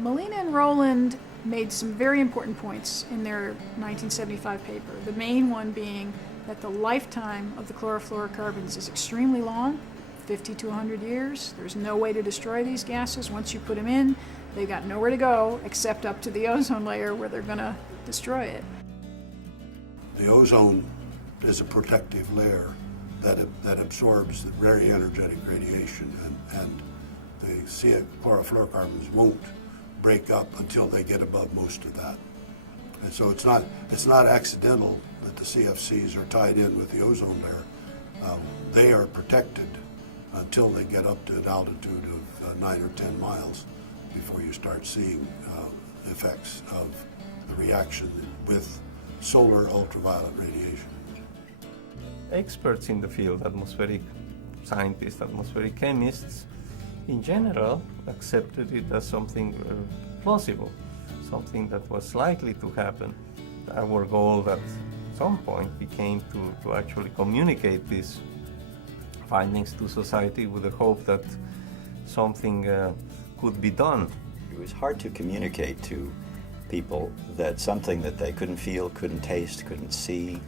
Molina and Rowland made some very important points in their 1975 paper. The main one being that the lifetime of the chlorofluorocarbons is extremely long, 50 to 100 years. There's no way to destroy these gases. Once you put them in, they've got nowhere to go except up to the ozone layer where they're going to destroy it. The ozone is a protective layer that absorbs the very energetic radiation, and the chlorofluorocarbons won't break up until they get above most of that. And so it's not accidental that the CFCs are tied in with the ozone layer. They are protected until they get up to an altitude of 9 or 10 miles before you start seeing effects of the reaction with solar ultraviolet radiation. Experts in the field, atmospheric scientists, atmospheric chemists, in general accepted it as something plausible, something that was likely to happen. Our goal at some point became to actually communicate these findings to society with the hope that something could be done. It was hard to communicate to people that something that they couldn't feel, couldn't taste, couldn't see,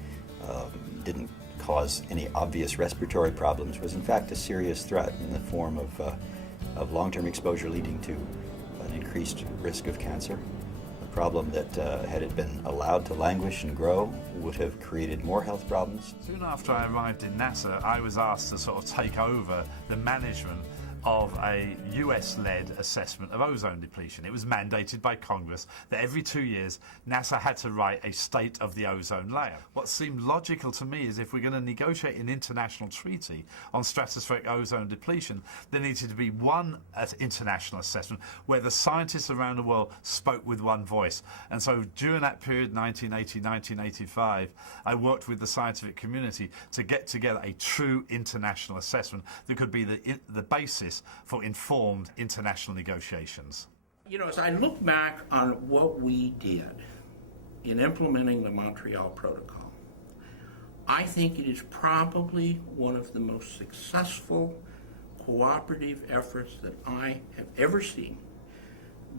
didn't cause any obvious respiratory problems was in fact a serious threat in the form of long-term exposure leading to an increased risk of cancer. A problem that, had it been allowed to languish and grow, would have created more health problems. Soon after I arrived in NASA, I was asked to sort of take over the management of a US-led assessment of ozone depletion. It was mandated by Congress that every 2 years NASA had to write a state of the ozone layer. What seemed logical to me is if we're going to negotiate an international treaty on stratospheric ozone depletion, there needed to be one international assessment where the scientists around the world spoke with one voice. And so during that period, 1980, 1985, I worked with the scientific community to get together a true international assessment that could be the basis for informed international negotiations. You know, as I look back on what we did in implementing the Montreal Protocol, I think it is probably one of the most successful cooperative efforts that I have ever seen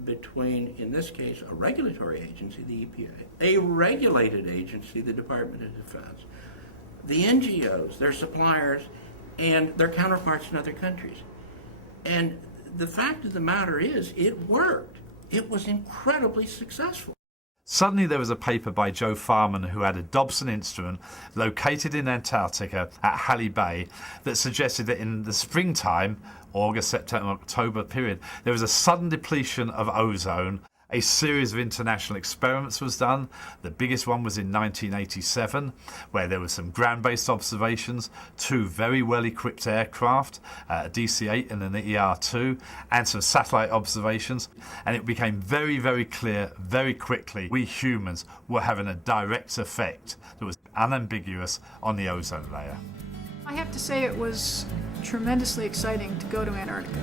between, in this case, a regulatory agency, the EPA, a regulated agency, the Department of Defense, the NGOs, their suppliers, and their counterparts in other countries. And the fact of the matter is, it worked. It was incredibly successful. Suddenly there was a paper by Joe Farman, who had a Dobson instrument located in Antarctica at Halley Bay, that suggested that in the springtime, August, September, October period, there was a sudden depletion of ozone. A series of international experiments was done. The biggest one was in 1987, where there were some ground-based observations, 2 very well-equipped aircraft, a DC-8 and an ER-2, and some satellite observations. And it became very, very clear very quickly we humans were having a direct effect that was unambiguous on the ozone layer. I have to say it was tremendously exciting to go to Antarctica.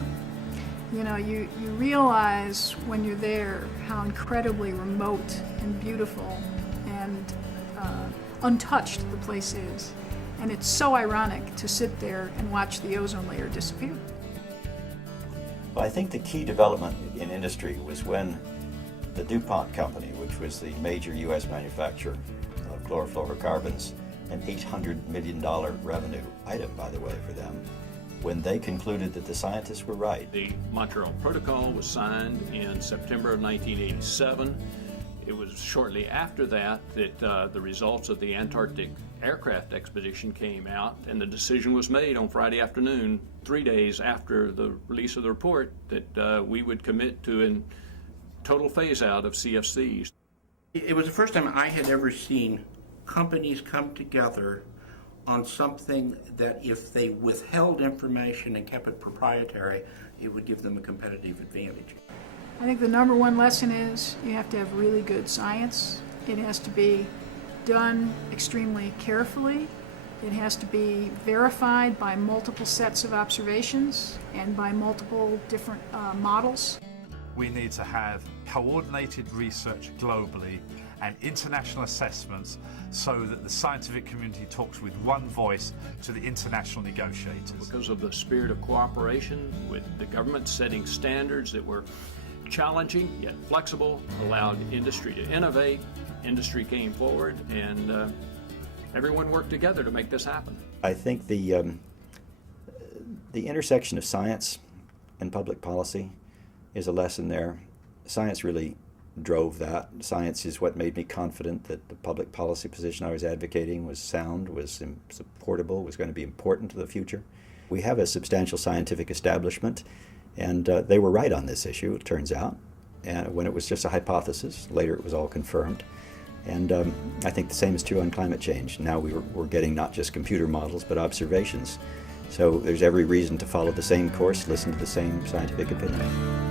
You know, you realize when you're there how incredibly remote and beautiful and untouched the place is. And it's so ironic to sit there and watch the ozone layer disappear. Well, I think the key development in industry was when the DuPont company, which was the major U.S. manufacturer of chlorofluorocarbons, an $800 million revenue item, by the way, for them, when they concluded that the scientists were right. The Montreal Protocol was signed in September of 1987. It was shortly after that that the results of the Antarctic aircraft expedition came out, and the decision was made on Friday afternoon, 3 days after the release of the report, that we would commit to a total phase-out of CFCs. It was the first time I had ever seen companies come together on something that if they withheld information and kept it proprietary, it would give them a competitive advantage. I think the number one lesson is you have to have really good science. It has to be done extremely carefully. It has to be verified by multiple sets of observations and by multiple different models. We need to have coordinated research globally and international assessments so that the scientific community talks with one voice to the international negotiators. Because of the spirit of cooperation with the government setting standards that were challenging yet flexible, allowed industry to innovate, industry came forward, and everyone worked together to make this happen. I think the intersection of science and public policy is a lesson there. Science really drove that. Science is what made me confident that the public policy position I was advocating was sound, was supportable, was going to be important to the future. We have a substantial scientific establishment, and they were right on this issue, it turns out. And when it was just a hypothesis, later it was all confirmed. And I think the same is true on climate change. Now we're getting not just computer models, but observations. So there's every reason to follow the same course, listen to the same scientific opinion.